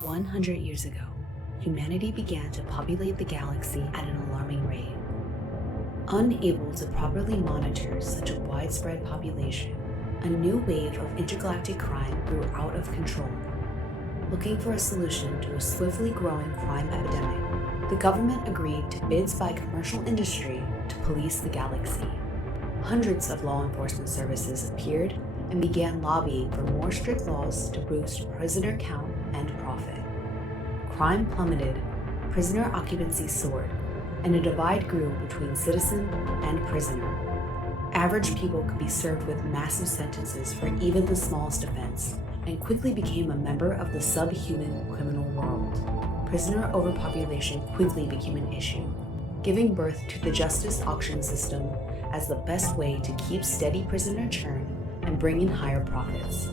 100 years ago, humanity began to populate the galaxy at an alarming rate. Unable to properly monitor such a widespread population, a new wave of intergalactic crime grew out of control. Looking for a solution to a swiftly growing crime epidemic, the government agreed to bids by commercial industry to police the galaxy. Hundreds of law enforcement services appeared and began lobbying for more strict laws to boost prisoner count and profit. Crime plummeted, prisoner occupancy soared, and a divide grew between citizen and prisoner. Average people could be served with massive sentences for even the smallest offense, and quickly became a member of the subhuman criminal world. Prisoner overpopulation quickly became an issue, giving birth to the justice auction system as the best way to keep steady prisoner churn and bring in higher profits.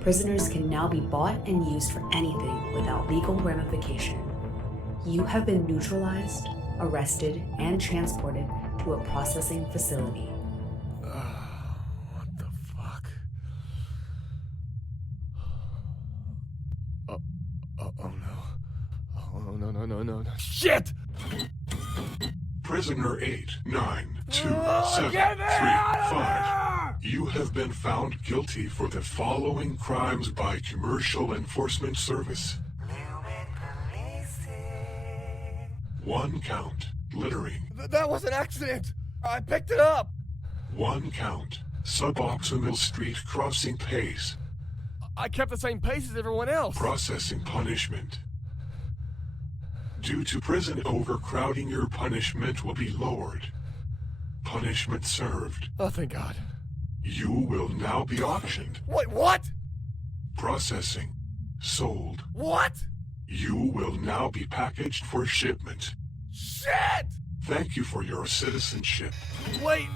Prisoners can now be bought and used for anything without legal ramification. You have been neutralized, arrested, and transported to a processing facility. What the fuck? Oh no. Shit! Prisoner 8, 9, 2, 7, 3, 5. You have been found guilty for the following crimes by Commercial Enforcement Service. 1 count, littering. That was an accident! I picked it up! 1 count, suboptimal street crossing pace. I kept the same pace as everyone else. Processing punishment. Due to prison overcrowding, your punishment will be lowered. Punishment served. Oh, thank God. You will now be auctioned. Wait, what? Processing. Sold. What? You will now be packaged for shipment. Shit! Thank you for your citizenship. Wait.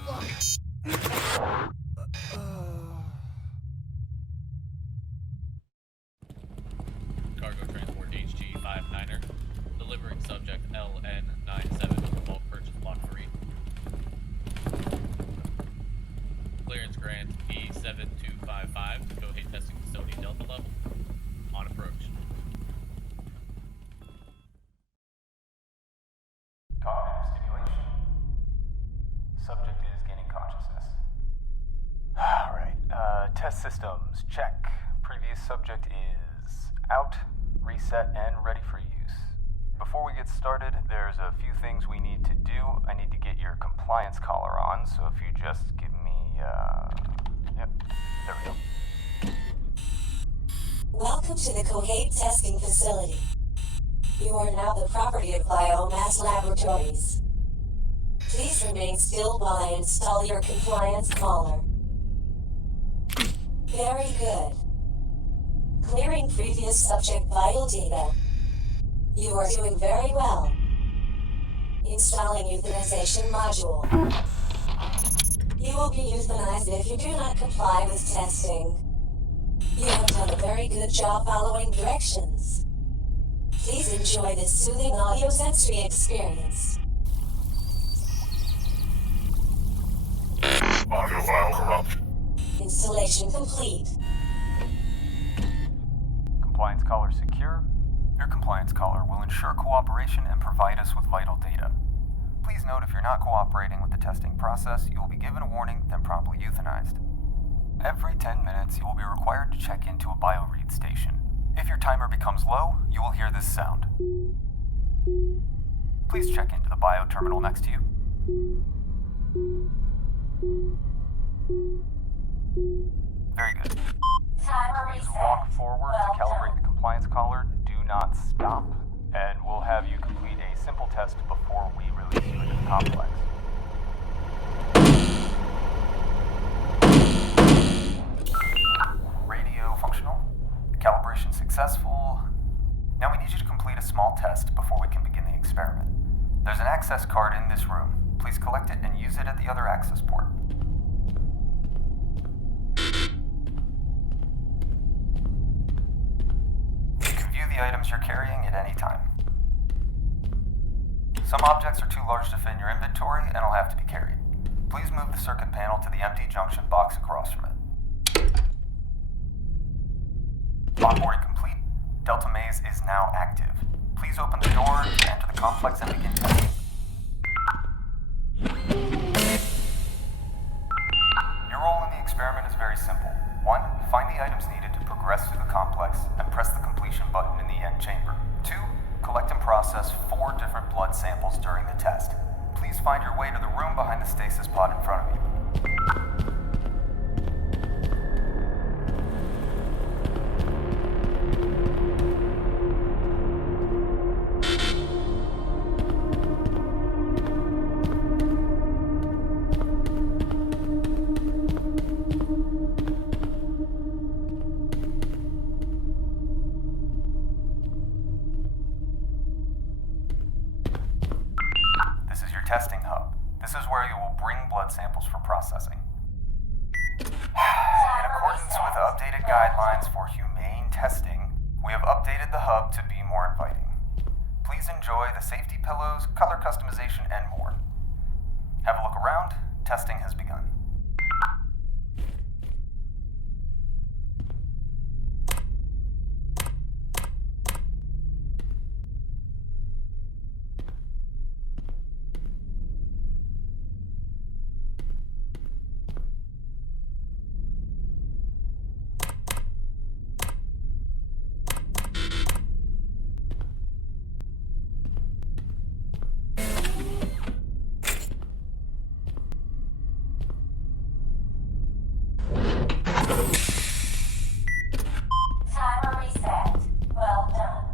Cargo transport HG-59er. Delivering subject LN-97, bulk purchase block 3. Clearance grant B-7255 to KOHATE testing facility Delta level. On approach. Cognitive stimulation. Subject is gaining consciousness. Alright, test systems, check. Previous subject is out, reset, and ready for use. Before we get started, there's a few things we need to do. I need to get your compliance collar on, so if you just give me, yep, there we go. Welcome to the KOHATE testing facility. You are now the property of Biomass Laboratories. Please remain still while I install your compliance collar. Very good. Clearing previous subject vital data. You are doing very well. Installing euthanization module. You will be euthanized if you do not comply with testing. You have done a very good job following directions. Please enjoy this soothing audio-sensory experience. Audio file corrupt. Installation complete. Compliance collar secure. Your compliance collar will ensure cooperation and provide us with vital data. Please note if you're not cooperating with the testing process, you will be given a warning, then promptly euthanized. Every 10 minutes, you will be required to check into a bioread station. If your timer becomes low, you will hear this sound. Please check into the bio terminal next to you. Very good. Please walk forward to calibrate the compliance collar. Do not stop. And we'll have you complete a simple test before we release you into the complex. Radio functional. Calibration successful. Now we need you to complete a small test before we can begin the experiment. There's an access card in this room. Please collect it and use it at the other access port. You can view the items you're carrying at any time. Some objects are too large to fit in your inventory and will have to be carried. Please move the circuit panel to the empty junction box across from it. Onboarding complete. Delta Maze is now active. Please open the door to enter the complex and begin testing. Your role in the experiment is very simple. 1. Find the items needed to progress through the complex and press the completion button in the end chamber. 2. Collect and process 4 different blood samples during the test. Please find your way to the room behind the stasis pod in front of you. This is your testing hub. This is where you will bring blood samples for processing. In accordance with updated guidelines for humane testing, we have updated the hub to be more inviting. Please enjoy the safety pillows, color customization, and more. Have a look around. Testing has begun. Timer reset. Well done.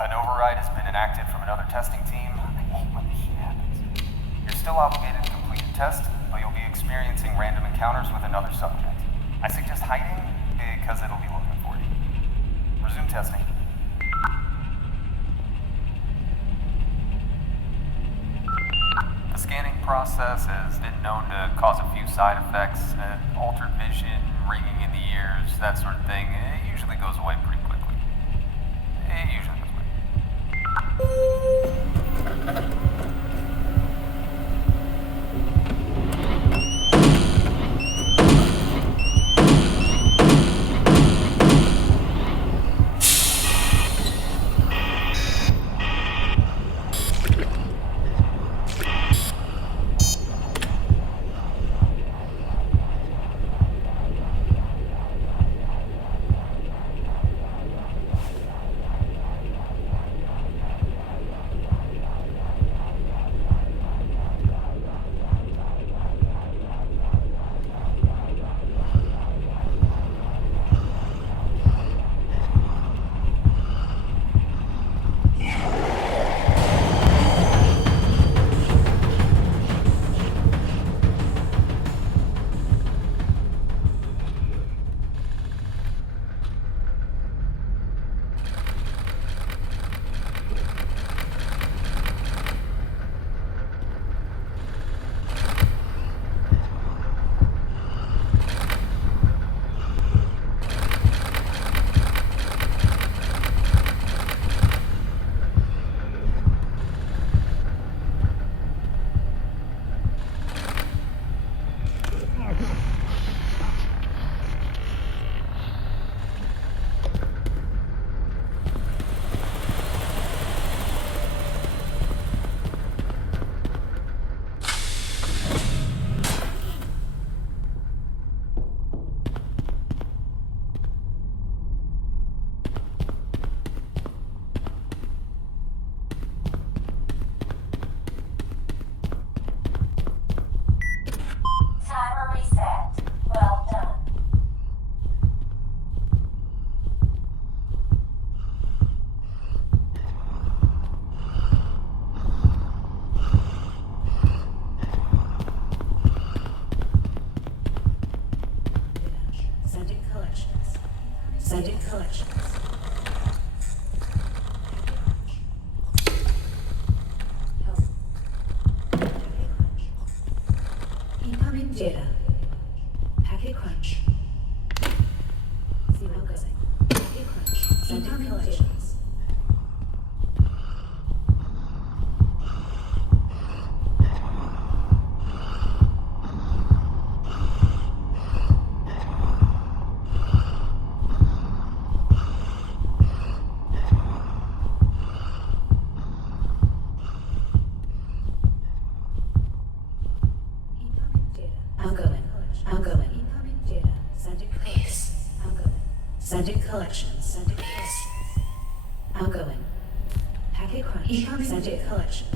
An override has been enacted from another testing team. I hate when this shit happens. You're still obligated to complete the test, but you'll be experiencing random encounters with another subject. I suggest hiding because it'll be looking for you. Resume testing. The scanning process has been known to cause a few side effects, altered vision, ringing in the ears, that sort of thing. It usually goes away pretty quickly. It usually goes away. Timer reset. Well done. Sending collections. Sending collections. Help. Incoming data. Packet crunch. Zero going. Packet crunch. Sending collections. collections sent to KISS. Outgoing. Packet crunch. Incoming sent to collections.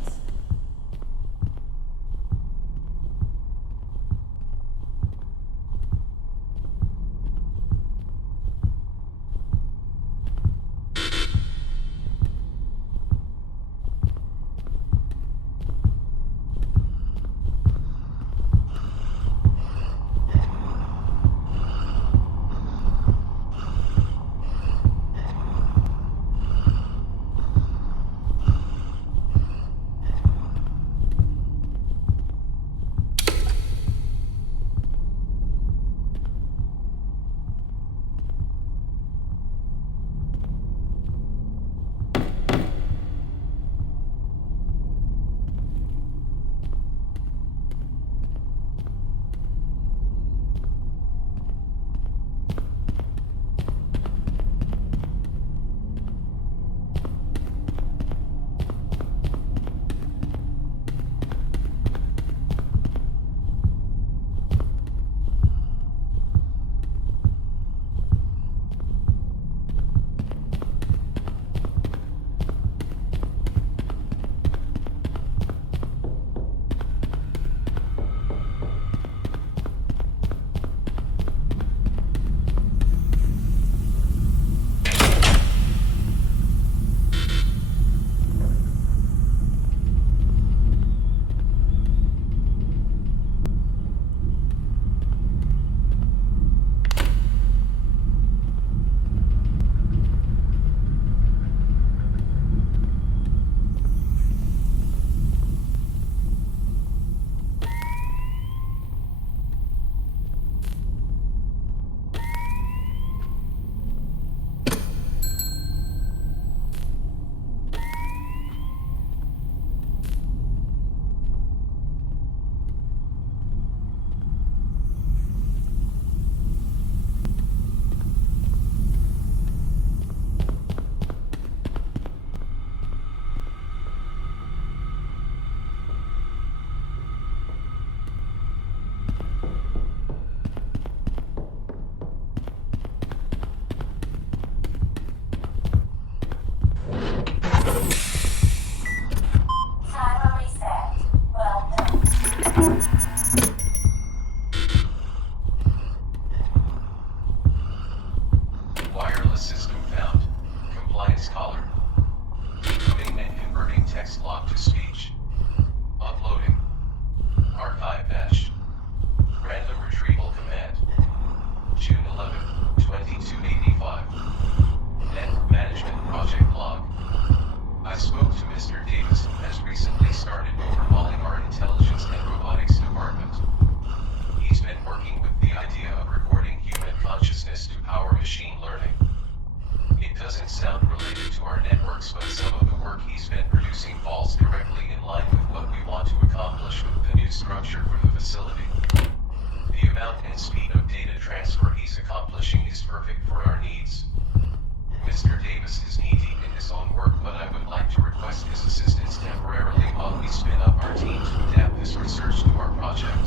Timer reset. Well done. Wireless system found. Compliance collar. Decoding and converting text log to speech. Uploading. Archive hash. Random retrieval command. June 11, 2285. Network management project log. I spoke to Mr. Davis, who has recently started overhauling our intelligence and robotics department. He's been working with the idea of recording human consciousness to power machine learning. It doesn't sound related to our networks, but some of the work he's been producing falls directly in line with what we want to accomplish with the new structure for the facility. The amount and speed of data transfer he's accomplishing is perfect for our needs. Mr. Davis is knee-deep in his own work, but I would like to request his assistance temporarily while we spin up our team to adapt this research to our project.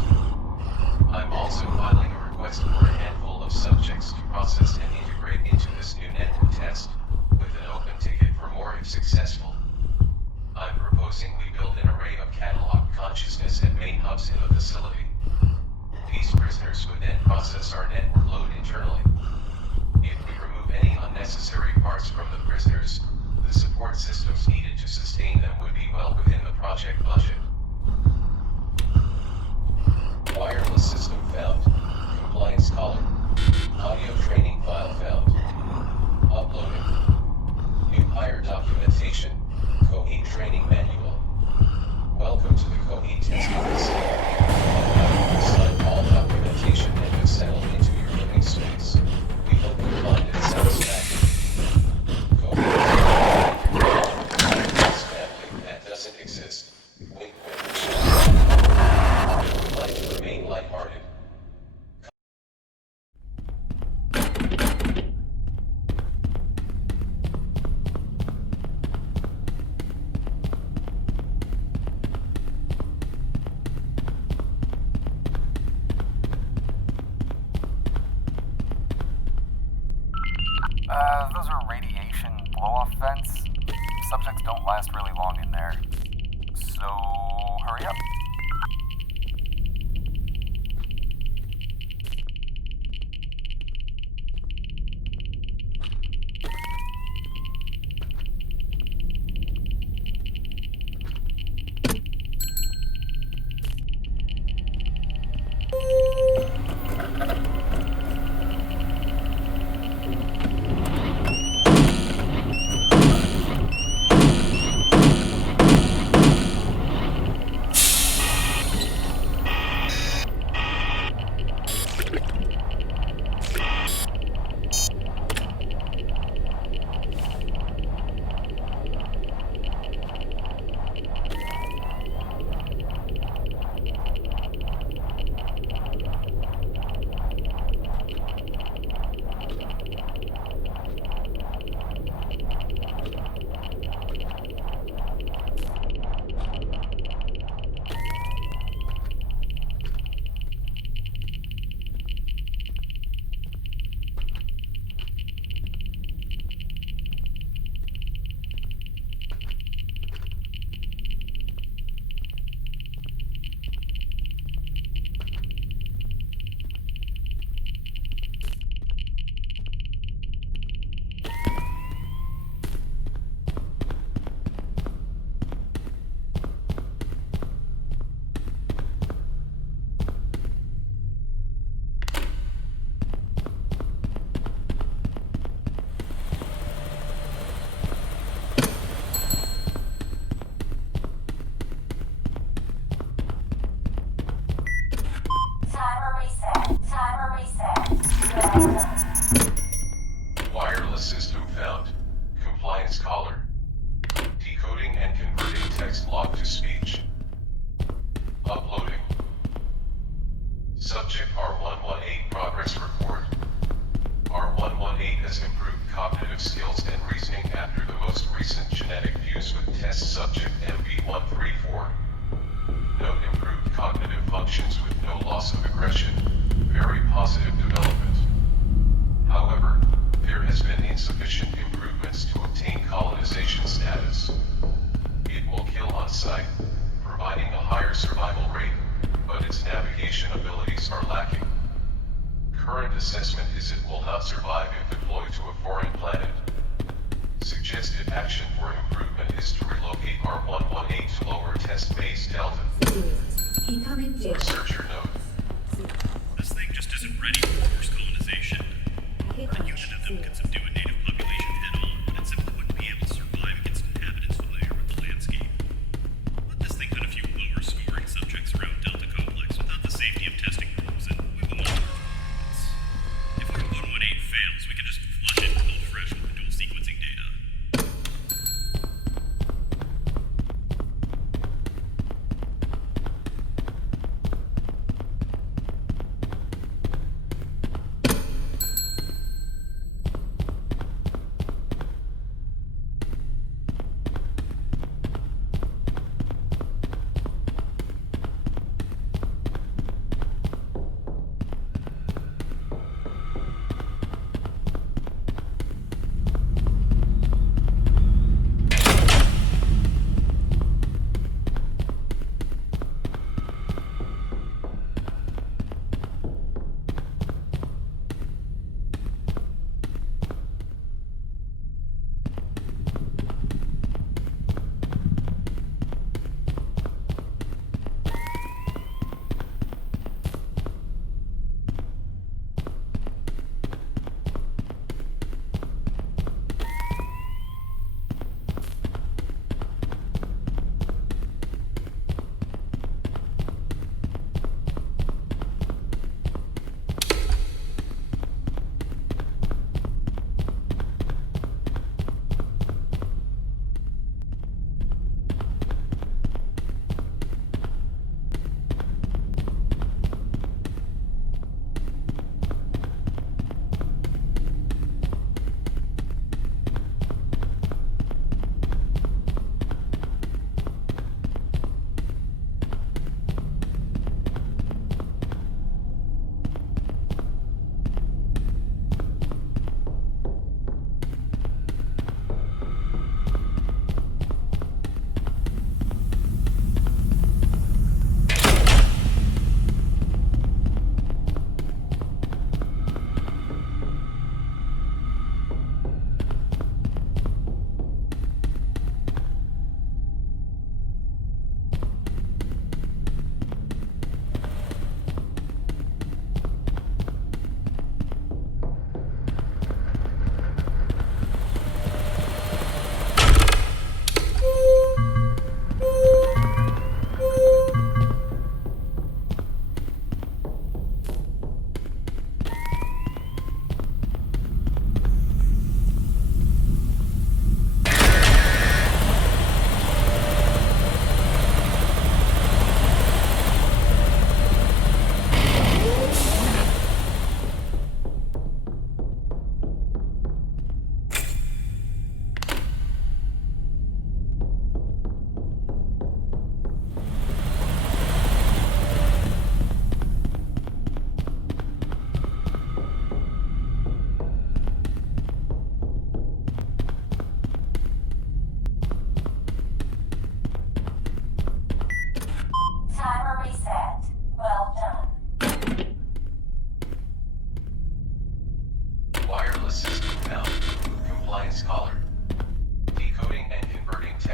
I'm also filing a request for a handful of subjects to process and integrate into this new network test, with an open ticket for more if successful. I'm proposing we build an array of catalog consciousness and main hubs in the facility. These prisoners would then process our network load internally. If we remove any unnecessary parts from the prisoners, the support systems needed to sustain them would be well within the project budget. Wireless system found. Compliance collar. Audio training file found. Uploading. New hire documentation. KOHATE training manual. Welcome to the KOHATE testing facility. Sign all documentation and have settled into your living space. We hope you find it satisfactory. KOHATE family that doesn't exist. Wink, wink. We would like to remain lighthearted. Subjects don't last really long in there. So, hurry up. Timer reset. Timer reset. Wireless system found. Compliance caller. Decoding and converting text log to speech. Uploading. Subject R118 progress report. R118 has improved cognitive skills and reasoning after the most recent genetic views with test subject MB134. Note improved cognitive functions with no loss of aggression. Very positive development. However, there has been insufficient improvements to obtain colonization status. It will kill on sight, providing a higher survival rate, but its navigation abilities are lacking. Current assessment is it will not survive if deployed to a foreign planet. Suggested action for improvement is to relocate R118 to lower test base Delta. Incoming data. Researcher note. This thing just isn't ready for forced colonization. A unit of them could subdue a native population head-on, but it simply wouldn't be able to survive against inhabitants familiar with the landscape. Let this thing put a few lower-scoring subjects around Delta Complex without the safety of testing rooms, and we will monitor performance. If R118 fails, we can just flush it cold fresh with the dual sequencing data.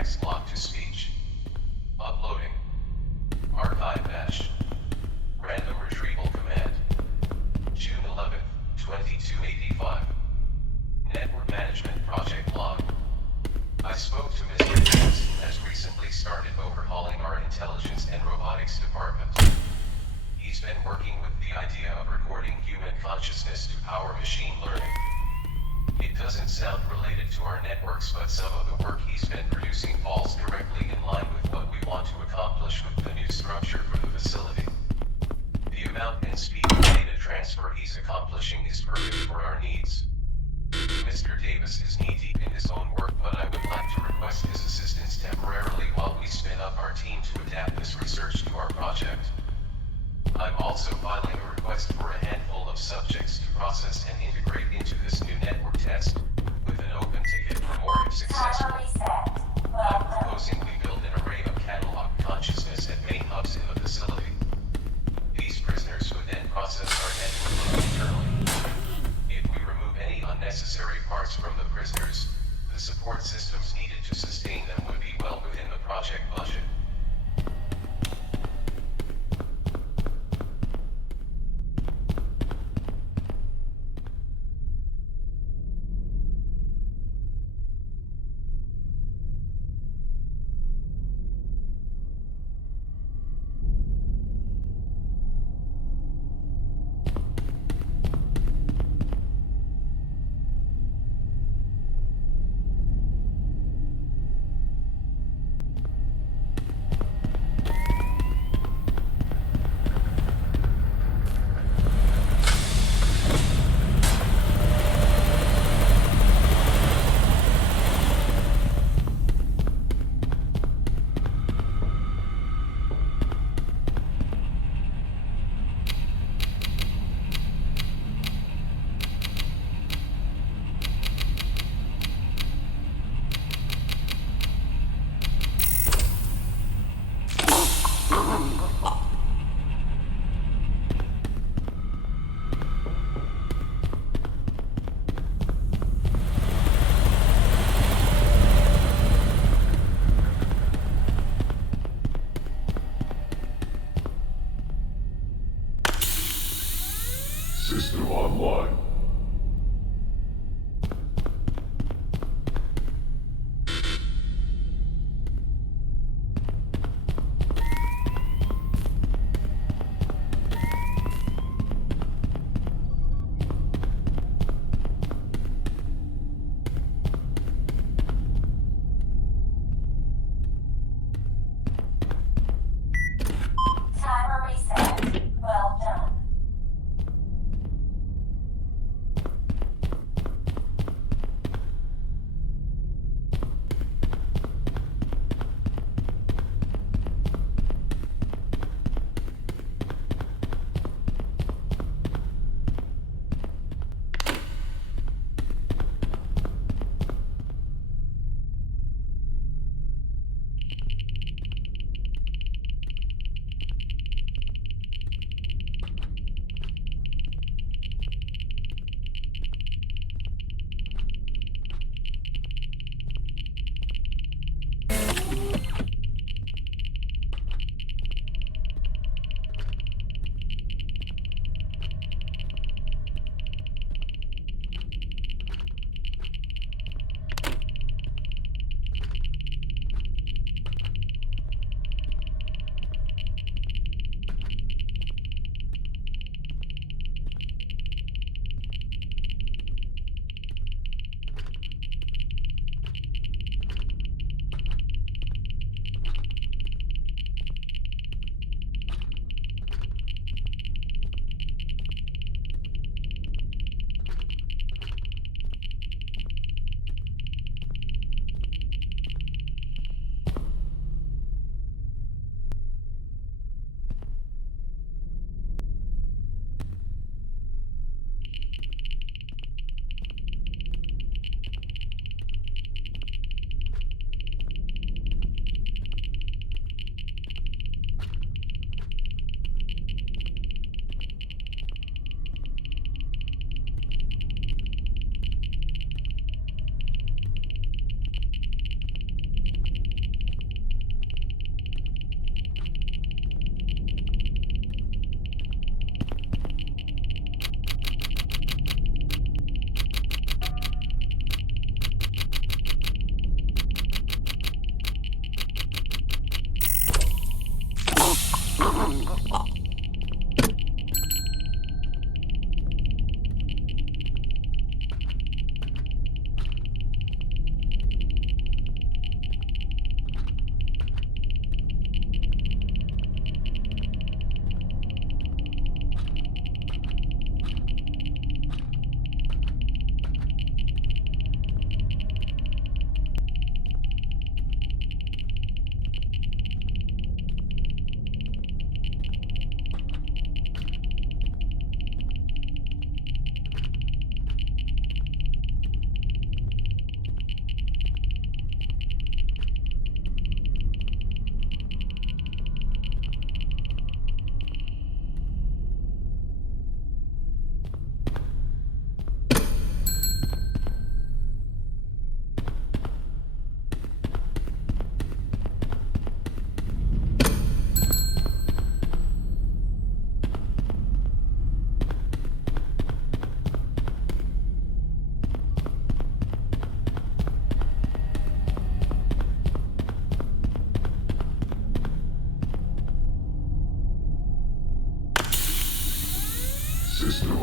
text log to speech. Uploading. Archive hash. Random retrieval command. June 11th, 2285. Network Management Project Log. I spoke to Mr. Davis, who has recently started overhauling our intelligence and robotics department. He's been working with the idea of recording human consciousness to power machine learning. It doesn't sound related to our networks, but some of the work he's been producing falls directly in line with what we want to accomplish with the new structure for the facility. The amount and speed of data transfer he's accomplishing is perfect for our needs. Mr. Davis is knee-deep in his own work, but I would like to request his assistance temporarily while we spin up our team to adapt this research to our project. I'm also filing a request for a handful of subjects to process and integrate into this new network test, with an open ticket for more if successful. I'm proposing we build an array of catalog consciousness at main hubs in the facility. These prisoners would then process our network internally. If we remove any unnecessary parts from the prisoners, the support systems needed to sustain them would be well within the project budget.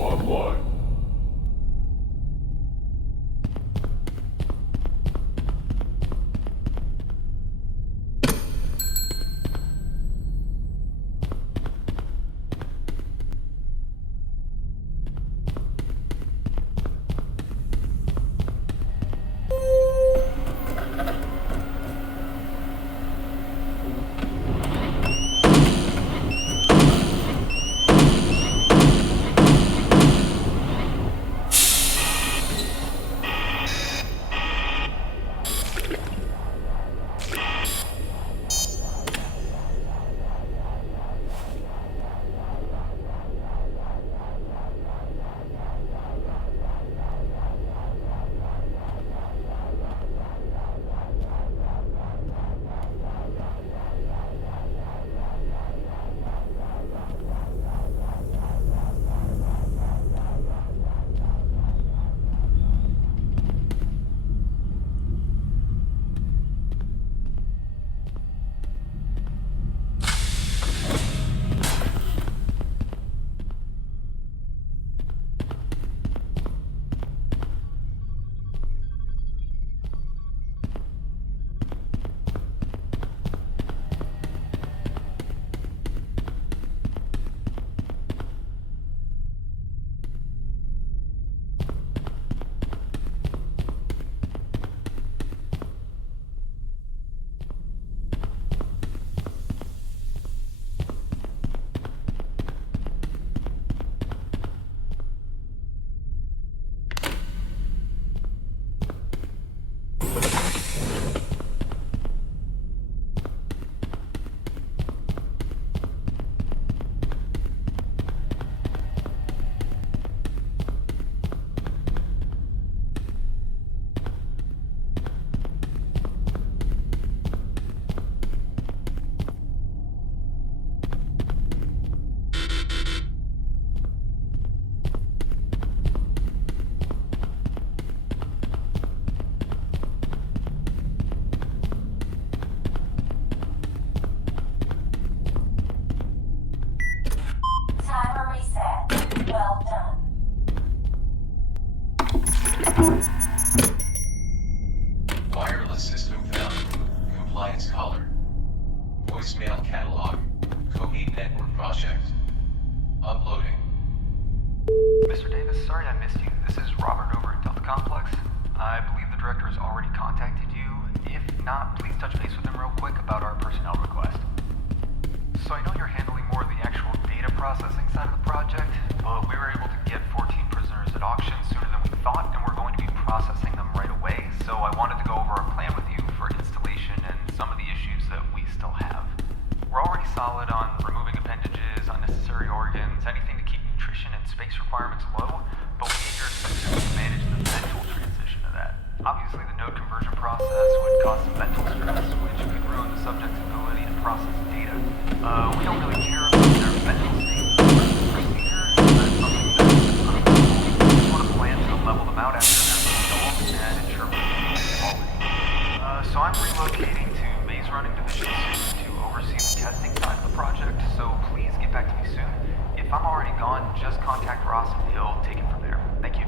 online. Timer reset. Well done. Wireless system found. Compliance caller. Voicemail catalog. KOHATE network project. Uploading. Mr. Davis, sorry I missed you. This is Robert over at Delta Complex. I believe the director has already contacted you. If not, please touch base with him real quick about our personnel request. So I know you're handling more of the actual data processing side of the project, but we were able to get 14 prisoners at auction sooner than we thought, and we're going to be processing them right away. So I wanted to go over our plan with you for installation and some of the issues that we still have. We're already solid on removing appendages, unnecessary organs, anything to keep nutrition and space requirements low, but we need your assistance to manage the mental transition of that. Obviously, the node conversion process would cause some mental stress, which could ruin the subject's ability to process data. We don't really care about their mental state procedure. That's something that's unavoidable. We just want to plan to level them out after they're adults and ensure quality. So I'm relocating to Maze Running Division soon to oversee the testing side of the project, so please get back to me soon. If I'm already gone, just contact Ross and he'll take it from there. Thank you.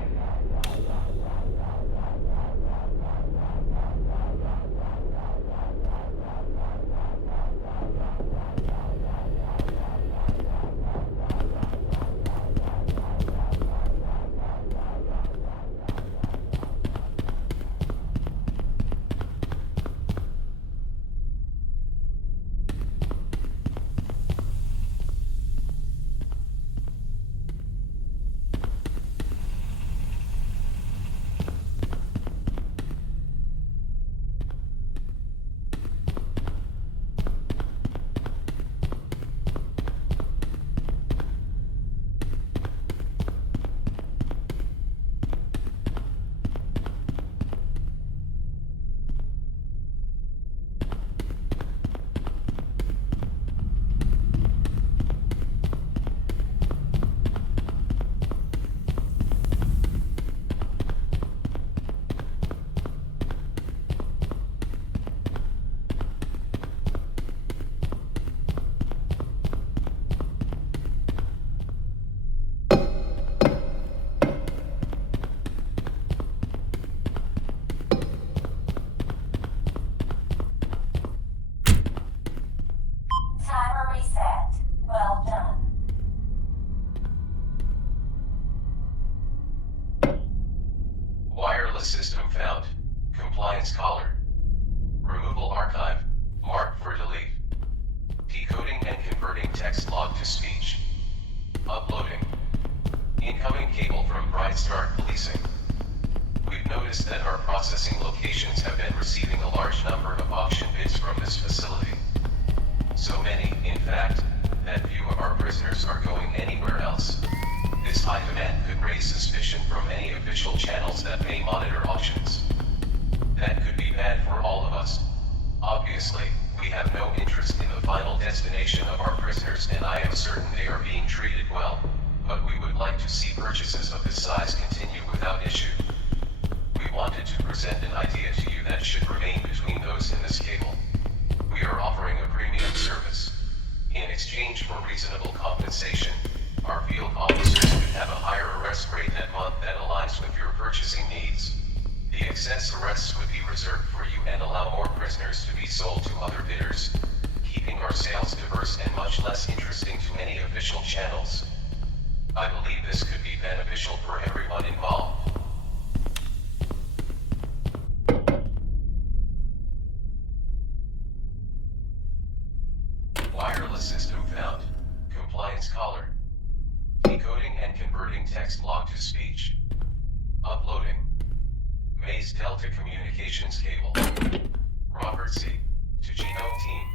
could be bad for all of us. Obviously, we have no interest in the final destination of our prisoners, and I am certain they are being treated well, but we would like to see purchases of this size continue without issue. We wanted to present an idea to you that should remain between those in this cable. We are offering a premium service. In exchange for reasonable compensation, our field officers could have a higher arrest rate that month that aligns with your purchasing needs. The excess arrests would be reserved for you and allow more prisoners to be sold to other bidders, keeping our sales diverse and much less interesting to any official channels. I believe this could be beneficial for everyone involved. Wireless system found. Compliance collar. Decoding and converting text log to speech. Uploading. Maze Delta Communications Cable. Robert C. to Genome Team.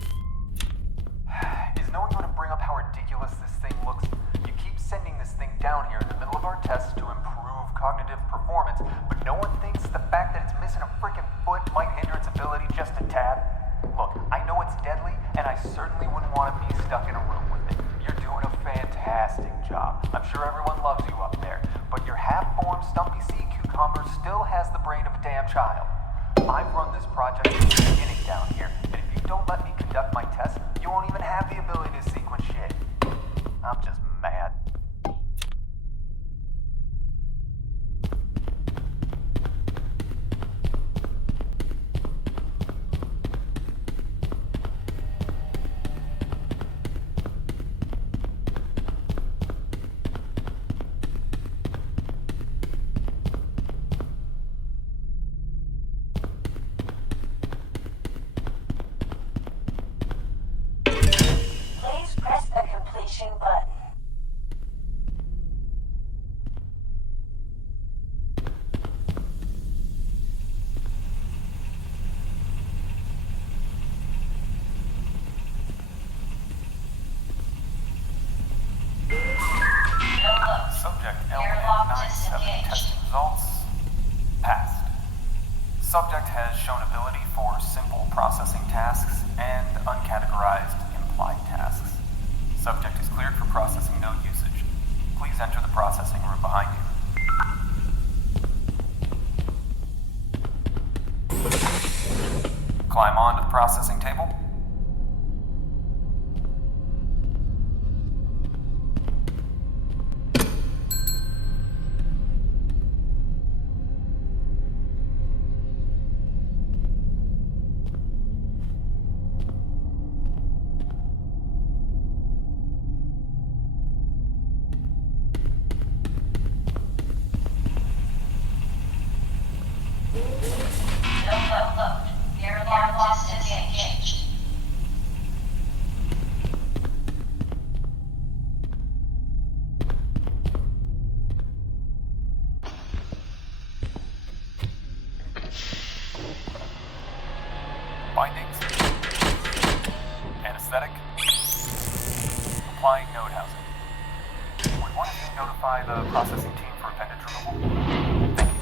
Is no one going to bring up how ridiculous this thing looks? You keep sending this thing down here in the middle of our tests to improve cognitive performance, but no one thinks the fact that it's missing a freaking foot might hinder its ability just a tad? Look, I know it's deadly, and I certainly wouldn't want to be stuck in a room with it. You're doing a fantastic job. I'm sure everyone loves you up there, but your half-formed, stumpy sea cucumber still has the brain of a damn child. I've run this project from the beginning down here, and if you don't let me conduct my tests, you won't even have the ability to sequence shit. I'm just mad. Please press the completion button. Subject L997 testing results. Passed. Subject has shown ability for simple processing tasks and uncategorized implied tasks. Subject is cleared for processing node usage. Please enter the processing room behind you. Climb onto the processing table. Bindings. Anesthetic. Applying node housing. Would one of you notify the processing team for appendage removal? Thank you.